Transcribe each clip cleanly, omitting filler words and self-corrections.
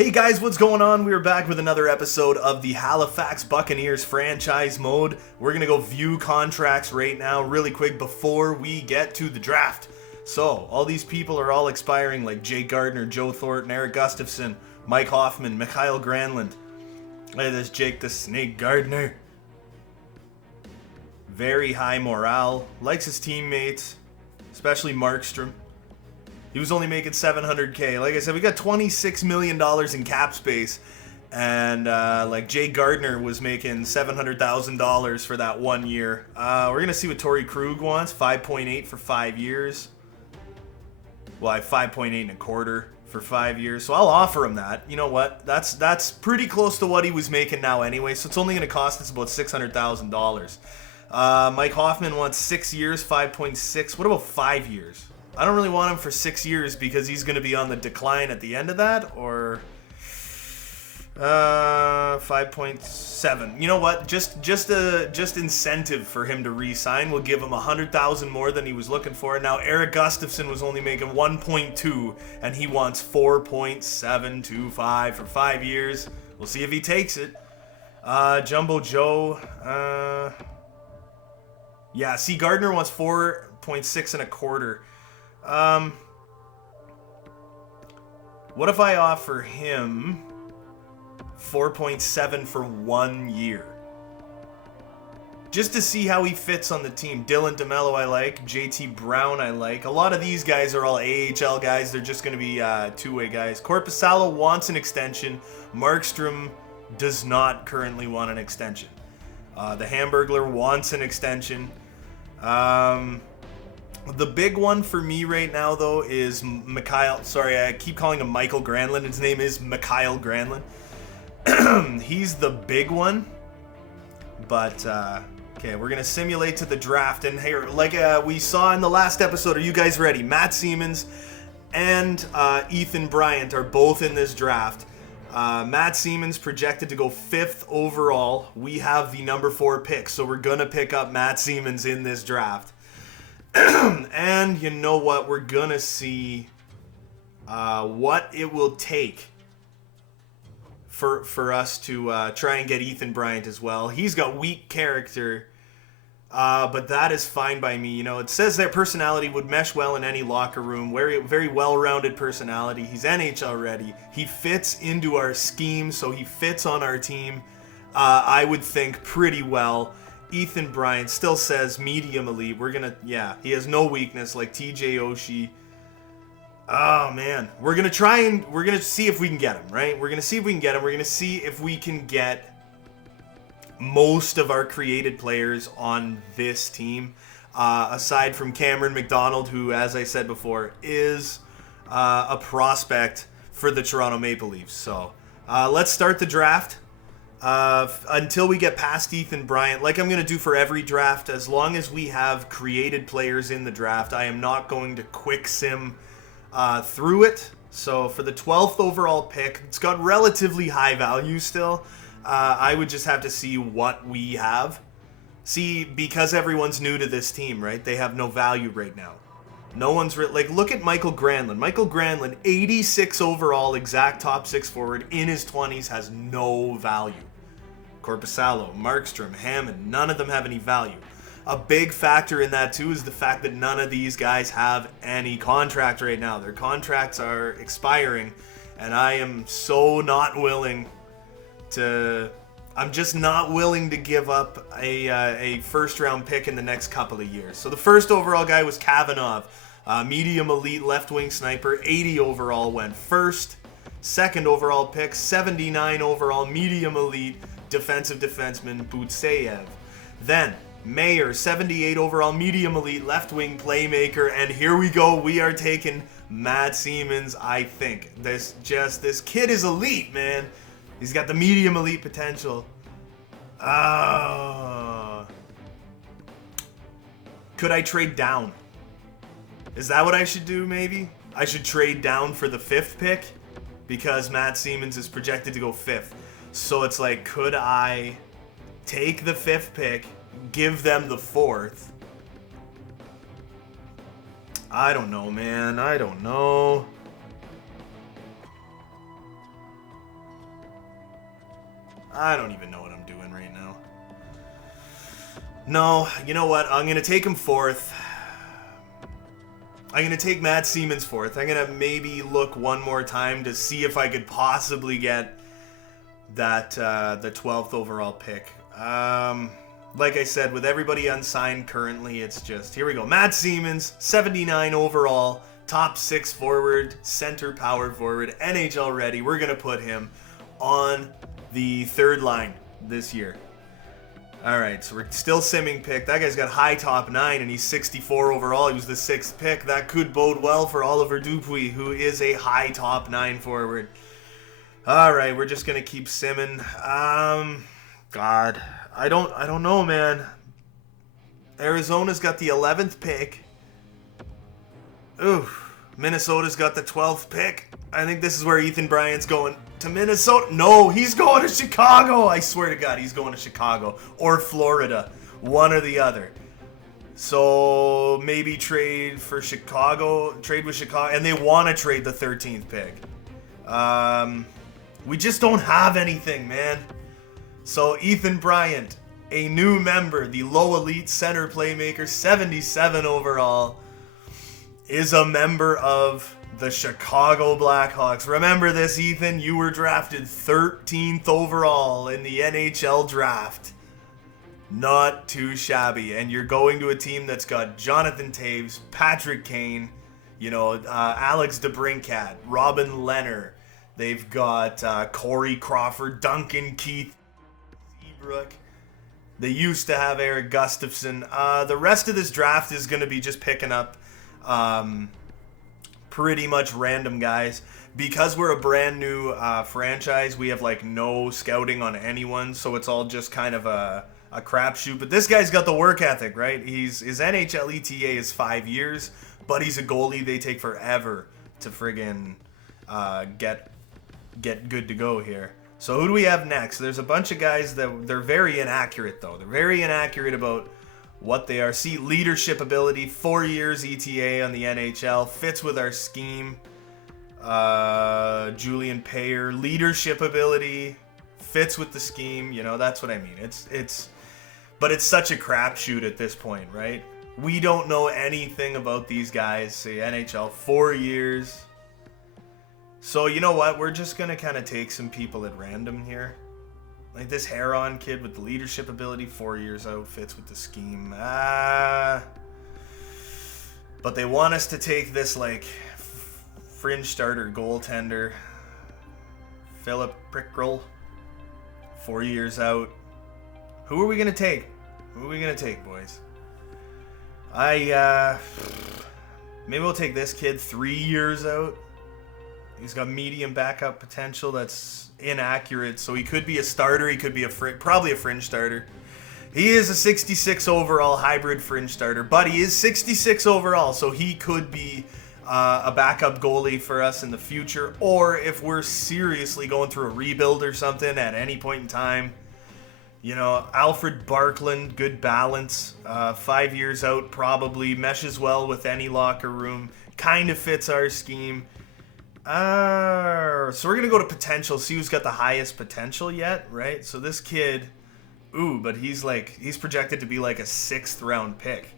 Hey guys, what's going on? We're back with another episode of the Halifax Buccaneers franchise mode. We're going to go view contracts right now really quick before we get to the draft. So, all these people are all expiring like Jake Gardner, Joe Thornton, Eric Gustafson, Mike Hoffman, Mikhail Granlund. Look at this Jake the Snake Gardner. Very high morale, likes his teammates, especially Markstrom. He was only making $700K. Like I said, we got $26 million in cap space. And like Jay Gardner was making $700,000 for that 1 year. We're going to see what Torrey Krug wants. 5.8 for 5 years. Well, I have 5.8 and a quarter for 5 years. So I'll offer him that. You know what? That's pretty close to what he was making now anyway. So it's only going to cost us about $600,000. Mike Hoffman wants 6 years, 5.6. What about 5 years? I don't really want him for 6 years because he's going to be on the decline at the end of that, or 5.7. You know what? Just incentive for him to re-sign. We'll give him $100,000 more than he was looking for. Now Eric Gustafson was only making 1.2, and he wants 4.725 for 5 years. We'll see if he takes it. Jumbo Joe. Yeah, see, Gardner wants 4.6 and a quarter. What if I offer him 4.7 for 1 year? Just to see how he fits on the team. Dylan DeMello I like. JT Brown I like. A lot of these guys are all AHL guys. They're just going to be two-way guys. Korpisalo wants an extension. Markstrom does not currently want an extension. The Hamburglar wants an extension. The big one for me right now, though, is Mikhail. Sorry, I keep calling him Michael Granlund. His name is Mikhail Granlund. He's the big one. But, okay, we're going to simulate to the draft. And here, like we saw in the last episode, are you guys ready? Matt Siemens and Ethan Bryant are both in this draft. Matt Siemens projected to go 5th overall. We have the number 4 pick, so we're going to pick up Matt Siemens in this draft. And you know what? We're going to see what it will take for us to try and get Ethan Bryant as well. He's got weak character, but that is fine by me. You know, it says their personality would mesh well in any locker room. Very, very well-rounded personality. He's NHL ready. He fits into our scheme, so he fits on our team, I would think, pretty well. Ethan Bryant still says medium elite. He has no weakness like TJ Oshie. Oh, man. We're going to see if we can get him, right? We're going to see if we can get him. We're going to see if we can get most of our created players on this team. Aside from Cameron McDonald, who, as I said before, is a prospect for the Toronto Maple Leafs. So let's start the draft. Until we get past Ethan Bryant, like I'm going to do for every draft, as long as we have created players in the draft, I am not going to quick sim through it. So for the 12th overall pick, it's got relatively high value still. I would just have to see what we have. See, because everyone's new to this team, right? They have no value right now. No one's look at Michael Granlund. Michael Granlund, 86 overall, exact top 6 forward in his 20s, has no value. Korpisalo, Markstrom, Hammond, none of them have any value. A big factor in that too is the fact that none of these guys have any contract right now. Their contracts are expiring, and I am so not willing to. I'm just not willing to give up a first-round pick in the next couple of years. So the first overall guy was Kavanagh, medium elite left-wing sniper, 80 overall went first. Second overall pick, 79 overall medium elite defensive defenseman Butseyev. Then Mayer, 78 overall medium elite left-wing playmaker, and here we go. We are taking Matt Siemens. I think this kid is elite, man. He's got the medium elite potential. Could I trade down? Is that what I should do, maybe? I should trade down for the 5th pick because Matt Siemens is projected to go 5th. So it's like, could I take the 5th pick, give them the 4th? I don't know, man. I don't know. I don't even know what I'm doing right now. No, you know what? I'm going to take him fourth. I'm going to take Matt Siemens fourth. I'm going to maybe look one more time to see if I could possibly get that the 12th overall pick. Like I said, with everybody unsigned currently, it's just, here we go. Matt Siemens, 79 overall, top 6 forward, center power forward, NHL ready. We're going to put him on the third line this year. All right, so we're still simming pick. That guy's got high top 9, and he's 64 overall. He was the 6th pick. That could bode well for Oliver Dupuis, who is a high top 9 forward. All right, we're just gonna keep simming. God, I don't know, man. Arizona's got the 11th pick. Ooh, Minnesota's got the 12th pick. I think this is where Ethan Bryant's going. To Minnesota? No, he's going to Chicago. I swear to God, he's going to Chicago or Florida. One or the other. So maybe trade with Chicago, and they want to trade the 13th pick. We just don't have anything, man. So Ethan Bryant, a new member, the low elite center playmaker, 77 overall, is a member of the Chicago Blackhawks. Remember this, Ethan? You were drafted 13th overall in the NHL draft. Not too shabby. And you're going to a team that's got Jonathan Toews, Patrick Kane, Alex DeBrincat, Robin Lehner. They've got Corey Crawford, Duncan Keith, Seabrook. They used to have Eric Gustafson. The rest of this draft is going to be just picking up pretty much random guys. Because we're a brand new franchise, we have no scouting on anyone, so it's all just kind of a crapshoot. But this guy's got the work ethic, right? His NHL ETA is 5 years, but he's a goalie. They take forever to friggin' get good to go here. So who do we have next? There's a bunch of guys that they're very inaccurate, though. They're very inaccurate about what they are. See, leadership ability, 4 years ETA on the NHL, fits with our scheme. Julian Payer, leadership ability, fits with the scheme. That's what I mean. But it's such a crapshoot at this point, right? We don't know anything about these guys. Say NHL, 4 years. So you know what? We're just gonna kind of take some people at random here. Like this Heron kid with the leadership ability, 4 years out, fits with the scheme. But they want us to take this fringe starter goaltender, Philip Prickrell, 4 years out. Who are we gonna take? Who are we gonna take, boys? Maybe we'll take this kid, 3 years out. He's got medium backup potential. That's inaccurate. So he could be a starter. He could be probably a fringe starter. He is a 66 overall hybrid fringe starter, but he is 66 overall, so he could be a backup goalie for us in the future. Or if we're seriously going through a rebuild or something at any point in time, Alfred Barkland, good balance, 5 years out probably, meshes well with any locker room, kind of fits our scheme. So we're going to go to potential, see who's got the highest potential yet, right? So this kid, but he's projected to be a 6th round pick.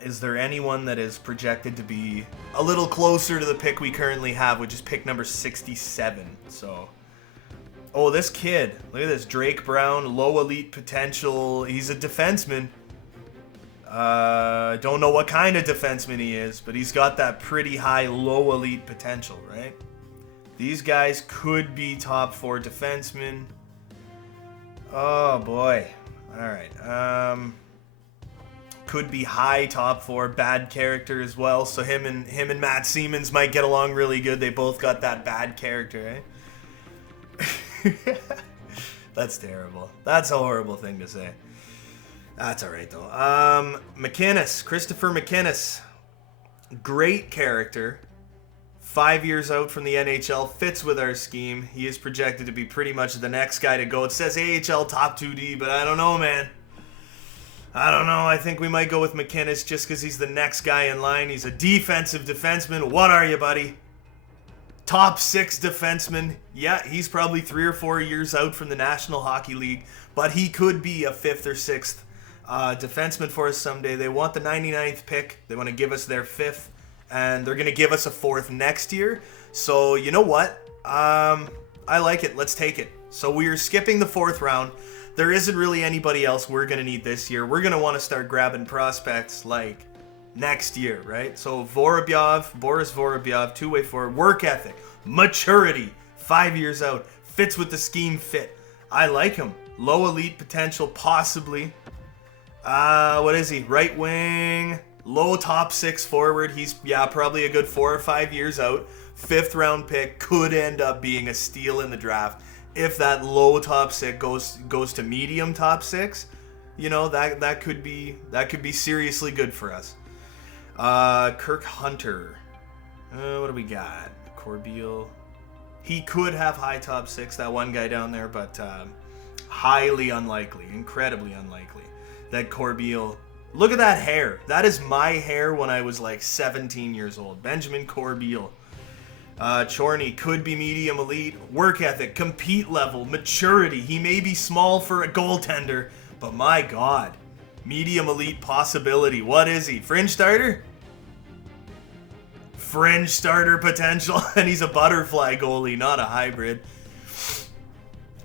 Is there anyone that is projected to be a little closer to the pick we currently have, which is pick number 67? So, this kid, look at this, Drake Brown, low elite potential. He's a defenseman. Don't know what kind of defenseman he is, but he's got that pretty high low elite potential, right? These guys could be top 4 defensemen. Oh boy. All right. Could be high top 4, bad character as well. So him and Matt Siemens might get along really good. They both got that bad character, eh? That's terrible. That's a horrible thing to say. That's all right, though. Christopher McInnes. Great character. 5 years out from the NHL. Fits with our scheme. He is projected to be pretty much the next guy to go. It says AHL top 2D, but I don't know, man. I don't know. I think we might go with McInnes just because he's the next guy in line. He's a defensive defenseman. What are you, buddy? Top 6 defenseman. Yeah, he's probably 3 or 4 years out from the National Hockey League, but he could be a 5th or 6th defenseman for us someday. They want the 99th pick. They want to give us their 5th, and they're going to give us a 4th next year. So, you know what? I like it. Let's take it. So we're skipping the 4th round. There isn't really anybody else we're going to need this year. We're going to want to start grabbing prospects like next year, right? So Boris Vorobyev, two-way forward, work ethic, maturity, 5 years out, fits with the scheme fit. I like him. Low elite potential, possibly. What is he? Right wing, low top 6 forward. He's, probably a good 4 or 5 years out. 5th round pick, could end up being a steal in the draft. If that low top 6 goes to medium top 6, you know, that could be seriously good for us. Kirk Hunter. What do we got? Corbeil. He could have high top 6, that one guy down there, but highly unlikely, incredibly unlikely that Corbeil. Look at that hair. That is my hair when I was like 17 years old. Benjamin Corbeil. Chorney could be medium elite. Work ethic, compete level, maturity. He may be small for a goaltender, but my God. Medium elite possibility. What is he? Fringe starter? Fringe starter potential. And he's a butterfly goalie, not a hybrid.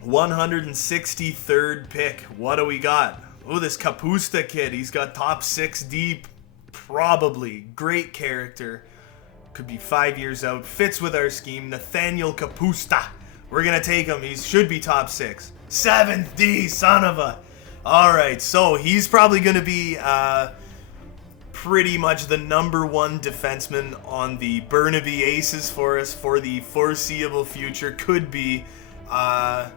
163rd pick. What do we got? Oh, this Kapusta kid. He's got top 6 deep. Probably. Great character. Could be 5 years out. Fits with our scheme. Nathaniel Kapusta. We're going to take him. He should be top 6. 7th D. Son of a... Alright, so he's probably going to be pretty much the number 1 defenseman on the Burnaby Aces for us for the foreseeable future. Could be kind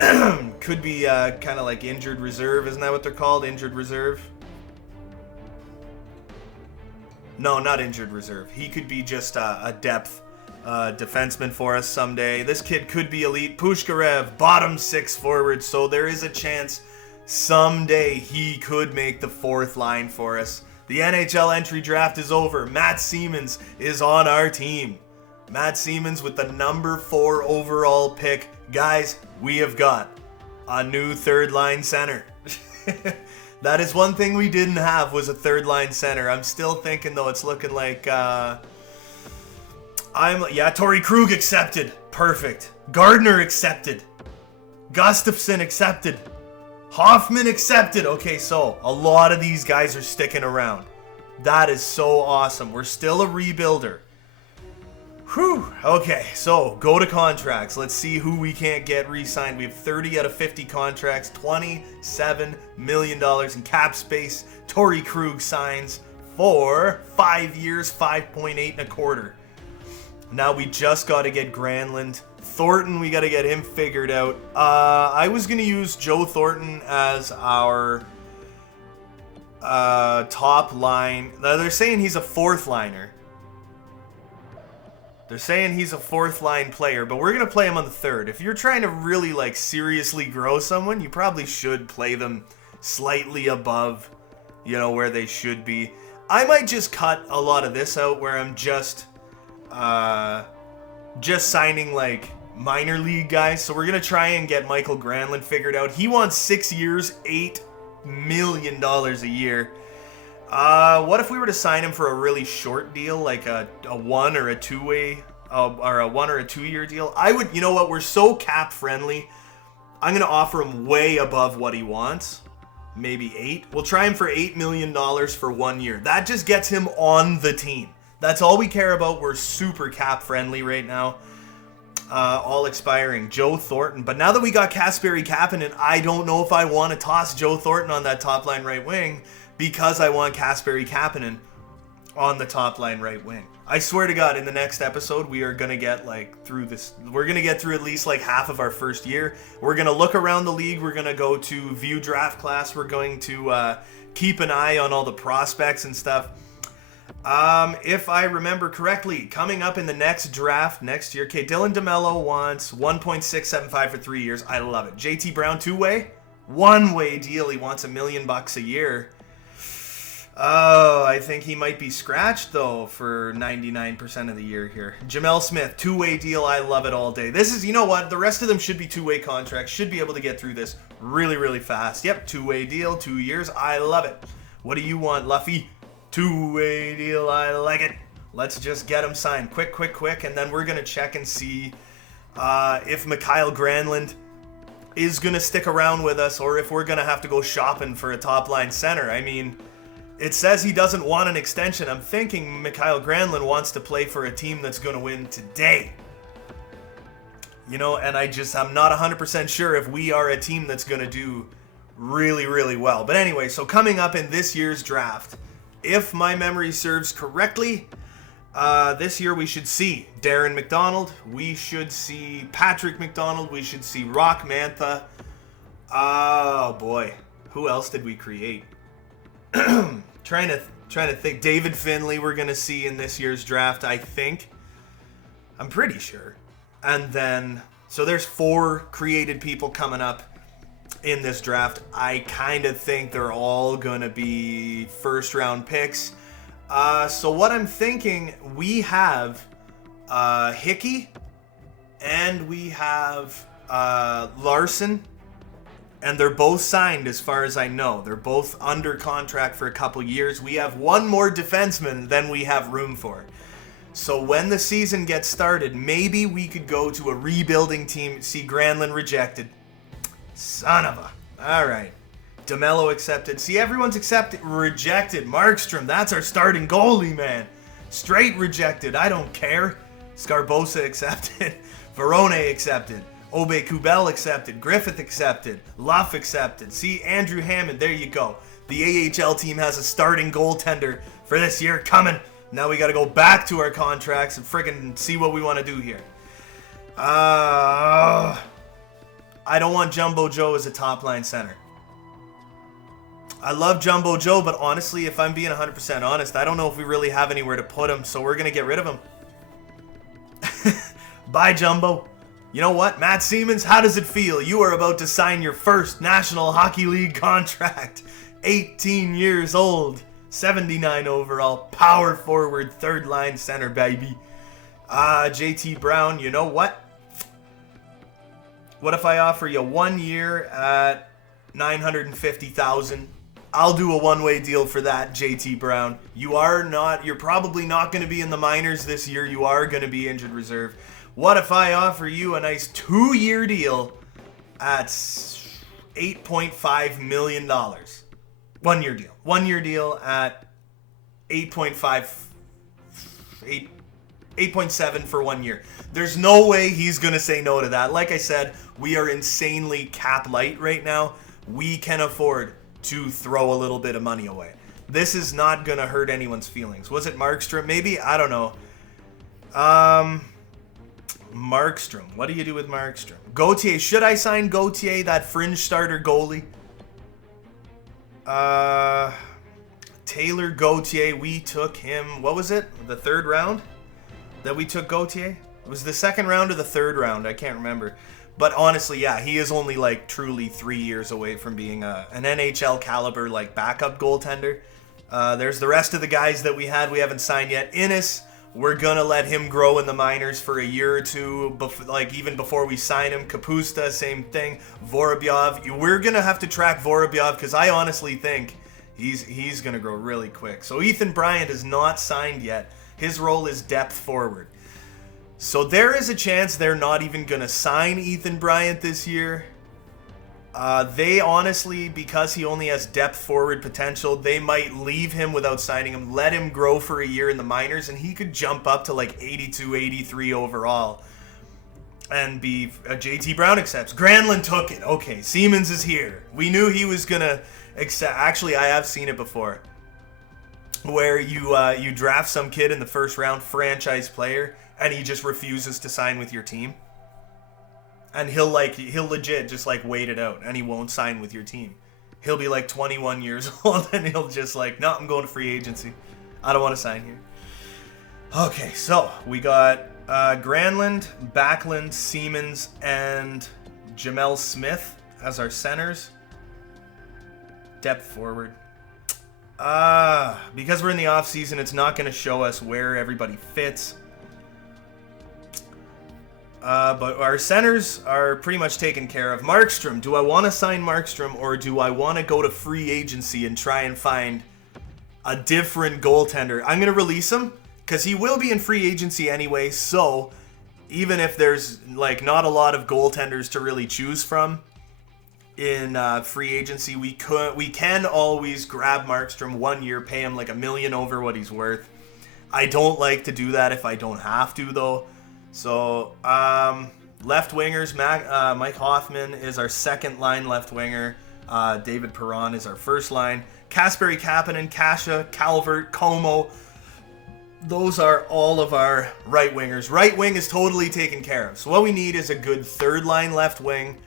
of like injured reserve. Isn't that what they're called? Injured reserve? No, not injured reserve. He could be just a depth defenseman for us someday. This kid could be elite. Pushkarev, bottom 6 forward, so there is a chance someday he could make the 4th line for us. The NHL entry draft is over. Matt Siemens is on our team. Matt Siemens with the number 4 overall pick. Guys, we have got a new 3rd line center. That is one thing we didn't have, was a 3rd line center. I'm still thinking though, it's looking like Tory Krug accepted. Perfect. Gardner accepted. Gustafsson accepted. Hoffman accepted. Okay, so a lot of these guys are sticking around. That is so awesome. We're still a rebuilder. Whew. Okay, so go to contracts. Let's see who we can't get re-signed. We have 30 out of 50 contracts, $27 million in cap space. Tory Krug signs for 5 years, 5.8 and a quarter. Now we just got to get Granlund. Thornton, we got to get him figured out. I was going to use Joe Thornton as our top line. They're saying he's a 4th liner. They're saying he's a 4th line player, but we're going to play him on the 3rd. If you're trying to really like seriously grow someone, you probably should play them slightly above, you know, where they should be. I might just cut a lot of this out where I'm just signing like minor league guys. So we're going to try and get Michael Granlund figured out. He wants 6 years, $8 million a year. What if we were to sign him for a really short deal, like a 1 or a 2-way, or a 1 or a 2-year deal? I would, you know what, we're so cap friendly. I'm going to offer him way above what he wants. Maybe 8. We'll try him for $8 million for 1 year. That just gets him on the team. That's all we care about. We're super cap friendly right now. All expiring. Joe Thornton. But now that we got Kasperi Kapanen, I don't know if I want to toss Joe Thornton on that top line right wing, because I want Kasperi Kapanen on the top line right wing. I swear to God, in the next episode, we are going to get like through this. We're going to get through at least like half of our first year. We're going to look around the league. We're going to go to view draft class. We're going to keep an eye on all the prospects and stuff. If I remember correctly, coming up in the next draft next year, okay, Dylan DeMello wants 1.675 for 3 years. I love it. JT Brown, 2-way, 1-way deal. He wants $1 million a year. Oh, I think he might be scratched, though, for 99% of the year here. Jamel Smith, two-way deal. I love it all day. This is, you know what? The rest of them should be two-way contracts. Should be able to get through this really, really fast. Yep, two-way deal, 2 years. I love it. What do you want, Luffy? Two-way deal. I like it. Let's just get him signed. Quick, quick, quick. And then we're going to check and see if Mikael Granlund is going to stick around with us or if we're going to have to go shopping for a top-line center. I mean... It says he doesn't want an extension. I'm thinking Mikael Granlund wants to play for a team that's going to win today. You know, and I'm not 100% sure if we are a team that's going to do really, really well. But anyway, so coming up in this year's draft, if my memory serves correctly, this year we should see Darren McDonald. We should see Patrick McDonald. We should see Rock Mantha. Oh, boy. Who else did we create? Trying to think. David Finley we're going to see in this year's draft, I think. I'm pretty sure. And then, so there's 4 created people coming up in this draft. I kind of think they're all going to be first-round picks. So what I'm thinking, we have Hickey and we have Larson. And they're both signed as far as I know. They're both under contract for a couple years. We have one more defenseman than we have room for. So when the season gets started, maybe we could go to a rebuilding team. See, Granlund rejected. Son of a... All right. DeMello accepted. See, everyone's rejected. Markstrom, that's our starting goalie, man. Straight rejected. I don't care. Scarbosa accepted. Verone accepted. Obe Kubel accepted. Griffith accepted. Luff accepted. See, Andrew Hammond, there you go. The AHL team has a starting goaltender for this year coming. Now we got to go back to our contracts and friggin' see what we want to do here. I don't want Jumbo Joe as a top-line center. I love Jumbo Joe, but honestly, if I'm being 100% honest, I don't know if we really have anywhere to put him, so we're going to get rid of him. Bye, Jumbo. You know what, Matt Siemens, how does it feel? You are about to sign your first National Hockey League contract. 18 years old, 79 overall, power forward, third line center, baby. JT Brown, you know what? What if I offer you 1 year at $950,000? I'll do a one-way deal for that, JT Brown. You're probably not going to be in the minors this year. You are going to be injured reserve. What if I offer you a nice 2-year deal at $8.5 million? 1 year deal. 1 year deal at 8.7 for 1 year. There's no way he's going to say no to that. Like I said, we are insanely cap light right now. We can afford to throw a little bit of money away. This is not going to hurt anyone's feelings. Was it Markstrom? Maybe? I don't know. Markstrom. What do you do with Markstrom? Gauthier. Should I sign Gauthier, that fringe starter goalie? Taylor Gauthier. We took him, what was it? The 3rd round that we took Gauthier? It was the 2nd round or the 3rd round. I can't remember. But honestly, yeah, he is only like truly 3 years away from being an NHL caliber like backup goaltender. There's the rest of the guys that we had. We haven't signed yet. Innes. We're going to let him grow in the minors for a year or two, even before we sign him. Kapusta, same thing. Vorobyov. We're going to have to track Vorobyov because I honestly think he's going to grow really quick. So Ethan Bryant is not signed yet. His role is depth forward. So there is a chance they're not even going to sign Ethan Bryant this year. They honestly, because he only has depth forward potential, they might leave him without signing him, let him grow for a year in the minors, and he could jump up to like 82, 83 overall and be a JT Brown accepts. Granlund took it. Okay, Siemens is here. We knew he was going to accept. Actually, I have seen it before where you draft some kid in the first round, franchise player, and he just refuses to sign with your team. And he'll legit just like wait it out, and he won't sign with your team. He'll be like 21 years old, and he'll just like, no, I'm going to free agency. I don't want to sign here. Okay, so we got Granlund, Backlund, Siemens, and Jamel Smith as our centers. Depth forward. Because we're in the off season, it's not going to show us where everybody fits. But our centers are pretty much taken care of. Markstrom, do I want to sign Markstrom, or do I want to go to free agency and try and find a different goaltender? I'm going to release him because he will be in free agency anyway. So even if there's like not a lot of goaltenders to really choose from in free agency, we can always grab Markstrom 1 year, pay him like $1 million over what he's worth. I don't like to do that if I don't have to, though. So, left wingers, Mike Hoffman is our second line left winger. David Perron is our first line. Kasperi Kapanen, Kasha, Calvert, Como. Those are all of our right wingers. Right wing is totally taken care of. So what we need is a good third line left wing,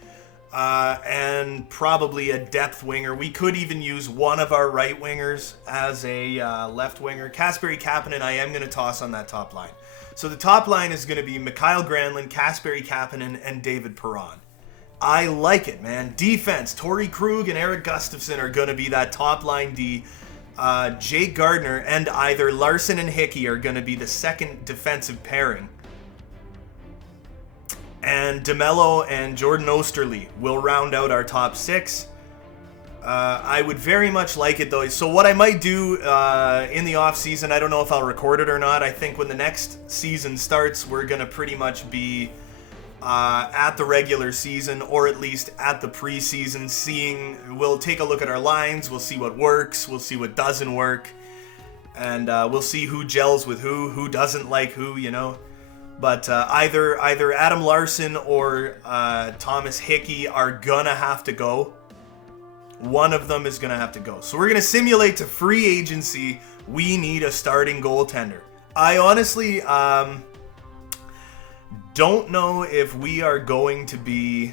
and probably a depth winger. We could even use one of our right wingers as a left winger. Kasperi Kapanen, I am going to toss on that top line. So the top line is going to be Mikael Granlund, Kasperi Kapanen, and David Perron. I like it, man. Defense, Torrey Krug and Eric Gustafsson are going to be that top line D. Jake Gardner and either Larson and Hickey are going to be the second defensive pairing. And DeMello and Jordan Osterley will round out our top six. I would very much like it, though. So what I might do in the offseason, I don't know if I'll record it or not. I think when the next season starts, we're going to pretty much be at the regular season, or at least at the preseason, we'll take a look at our lines. We'll see what works. We'll see what doesn't work. And we'll see who gels with who doesn't like who, you know. But either Adam Larson or Thomas Hickey are going to have to go. One of them is going to have to go. So we're going to simulate to free agency. We need a starting goaltender. I honestly don't know if we are going to be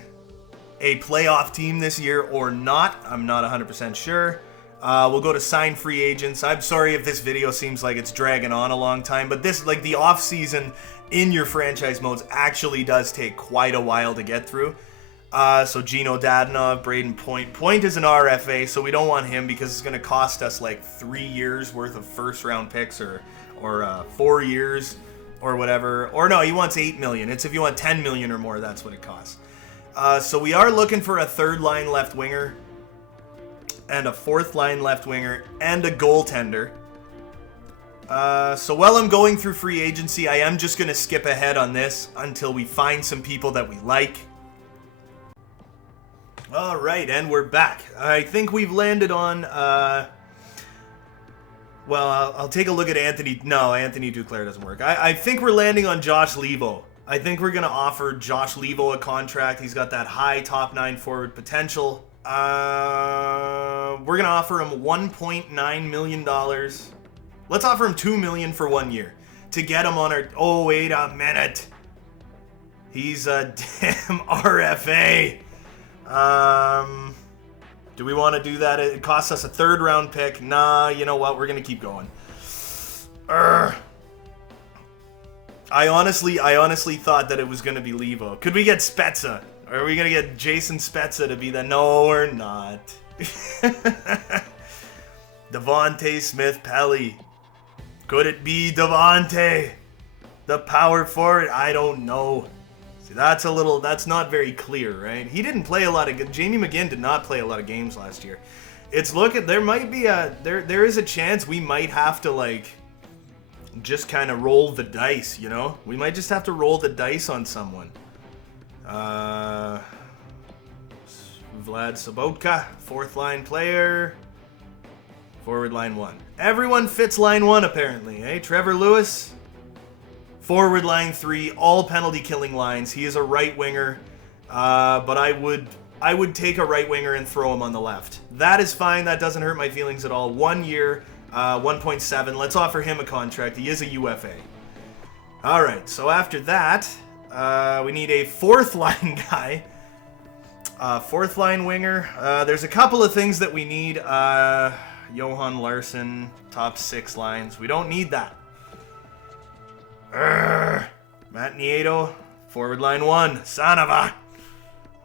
a playoff team this year or not. I'm not 100% sure. We'll go to sign free agents. I'm sorry if this video seems like it's dragging on a long time, but this, like, the off season in your franchise modes actually does take quite a while to get through. So Gino Dadonov, Braden Point. Point is an RFA, so we don't want him because it's going to cost us like 3 years worth of first round picks or 4 years or whatever. Or no, he wants $8 million. It's if you want $10 million or more, that's what it costs. So we are looking for a third line left winger and a fourth line left winger and a goaltender. So while I'm going through free agency, I am just going to skip ahead on this until we find some people that we like. All right, and we're back. I think we've landed on, well, I'll take a look at Anthony. No, Anthony Duclair doesn't work. I think we're landing on Josh Levo. I think we're going to offer Josh Levo a contract. He's got that high top 9 forward potential. We're going to offer him $1.9 million. Let's offer him $2 million for 1 year to get him on our... Oh, wait a minute. He's a damn RFA. Do we want to do that? It costs us a third round pick. Nah, you know what? We're going to keep going. I honestly thought that it was going to be Levo. Could we get Spezza? Are we going to get Jason Spezza to be the... No, we're not. Devontae Smith-Pelly. Could it be Devontae? The power forward? I don't know. See, that's not very clear, right? He didn't play a lot of... Jamie McGinn did not play a lot of games last year. There might be there is a chance we might have to, like, just kind of roll the dice, you know? We might just have to roll the dice on someone. Vlad Sobotka, fourth line player. Forward line 1. Everyone fits line 1 apparently, eh? Trevor Lewis, forward line 3, all penalty killing lines. He is a right winger, but I would take a right winger and throw him on the left. That is fine. That doesn't hurt my feelings at all. 1 year, 1.7. Let's offer him a contract. He is a UFA. All right. So after that, we need a fourth line guy. Fourth line winger. There's a couple of things that we need. Johan Larsson, top 6 lines. We don't need that. Matt Nieto, forward line 1. Son of a...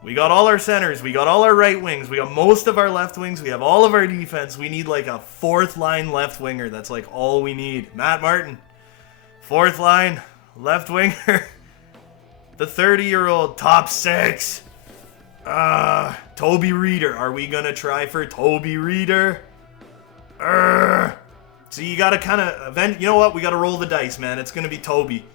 We got all our centers. We got all our right wings. We got most of our left wings. We have all of our defense. We need like a fourth line left winger. That's like all we need. Matt Martin, fourth line left winger. The 30-year-old top six. Toby Reader. Are we gonna try for Toby Reader? So you gotta kind of you know what? We gotta roll the dice, man. It's gonna be Toby.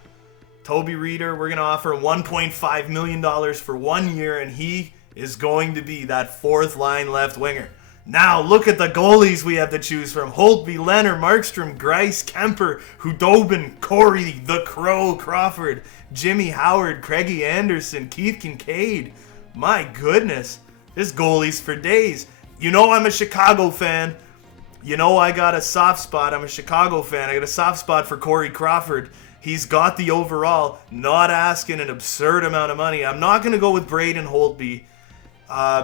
Toby Reader. We're gonna offer $1.5 million for 1 year, and he is going to be that fourth line left winger. Now look at the goalies we have to choose from: Holtby, Leonard, Markstrom, Grice, Kemper, Hudobin, Corey, the Crow, Crawford, Jimmy Howard, Craigie Anderson, Keith Kincaid. My goodness, this goalie's for days. You know I'm a Chicago fan. You know I got a soft spot. I'm a Chicago fan. I got a soft spot for Corey Crawford. He's got the overall, not asking an absurd amount of money. I'm not going to go with Braden Holtby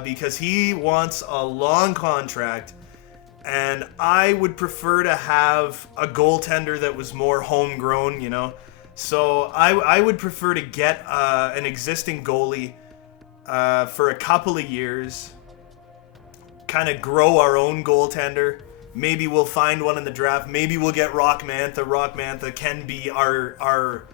because he wants a long contract, and I would prefer to have a goaltender that was more homegrown, you know. So I would prefer to get an existing goalie for a couple of years, kind of grow our own goaltender. Maybe we'll find one in the draft. Maybe we'll get Rock Mantha. Rock Mantha can be our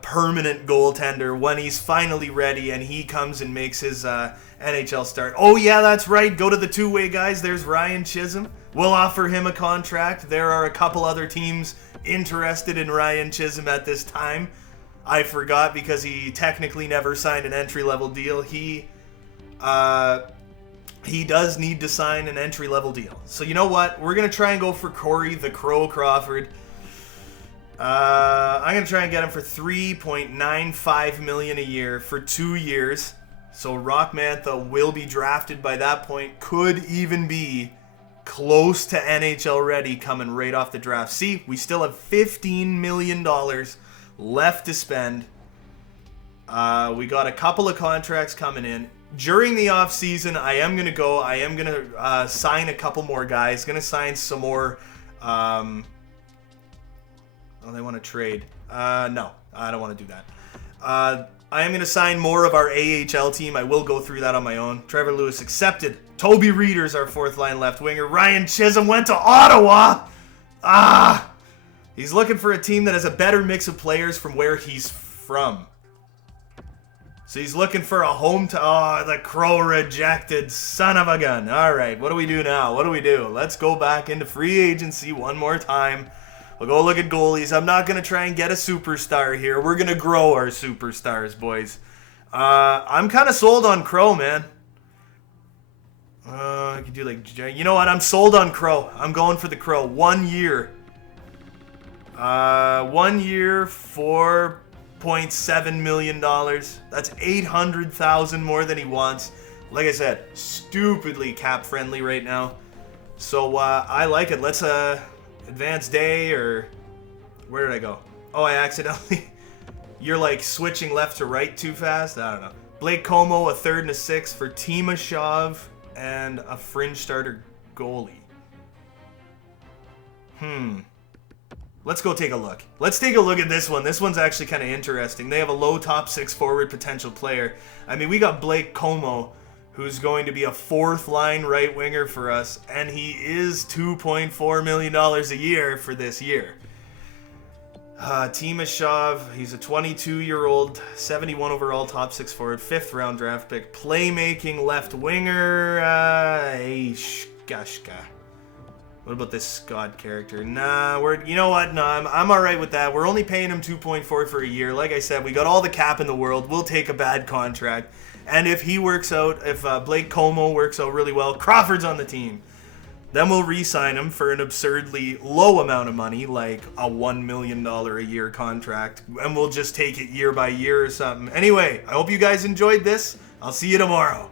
permanent goaltender when he's finally ready and he comes and makes his NHL start. Oh yeah, that's right. Go to the two-way guys. There's Ryan Chisolm. We'll offer him a contract. There are a couple other teams interested in Ryan Chisolm at this time. I forgot because he technically never signed an entry-level deal. He does need to sign an entry-level deal. So you know what? We're going to try and go for Corey the Crow Crawford. I'm going to try and get him for $3.95 million a year for 2 years. So Rock Mantha will be drafted by that point. Could even be close to NHL ready coming right off the draft. See, we still have $15 million left to spend. We got a couple of contracts coming in. During the offseason, I am going to sign a couple more guys. Going to sign some more. Oh, they want to trade. No, I don't want to do that. I am going to sign more of our AHL team. I will go through that on my own. Trevor Lewis accepted. Toby Reader's our fourth line left winger. Ryan Chisolm went to Ottawa. He's looking for a team that has a better mix of players from where he's from. So he's looking for a home to... Oh, the Crow rejected. Son of a gun. All right, what do we do now? What do we do? Let's go back into free agency one more time. We'll go look at goalies. I'm not going to try and get a superstar here. We're going to grow our superstars, boys. I'm kind of sold on Crow, man. I could do like... You know what? I'm sold on Crow. I'm going for the Crow. 1 year. 1 year for... $0.7 million. That's $800,000 more than he wants. Like I said, stupidly cap friendly right now. So I like it. Let's advance day, or where did I go? Oh, I accidentally. You're like switching left to right too fast. I don't know. Blake Como, a third and a sixth for Timashov, and a fringe starter goalie. Let's go take a look. Let's take a look at this one. This one's actually kind of interesting. They have a low top six forward potential player. I mean, we got Blake Como, who's going to be a fourth line right winger for us, and he is $2.4 million a year for this year. Timashov, he's a 22-year-old, 71 overall top six forward, 5th round draft pick, playmaking left winger. Gashka. What about this Scott character? Nah, you know what? Nah, I'm all right with that. We're only paying him 2.4 for a year. Like I said, we got all the cap in the world. We'll take a bad contract. And if he works out, if Blake Como works out really well, Crawford's on the team. Then we'll re-sign him for an absurdly low amount of money, like a $1 million a year contract. And we'll just take it year by year or something. Anyway, I hope you guys enjoyed this. I'll see you tomorrow.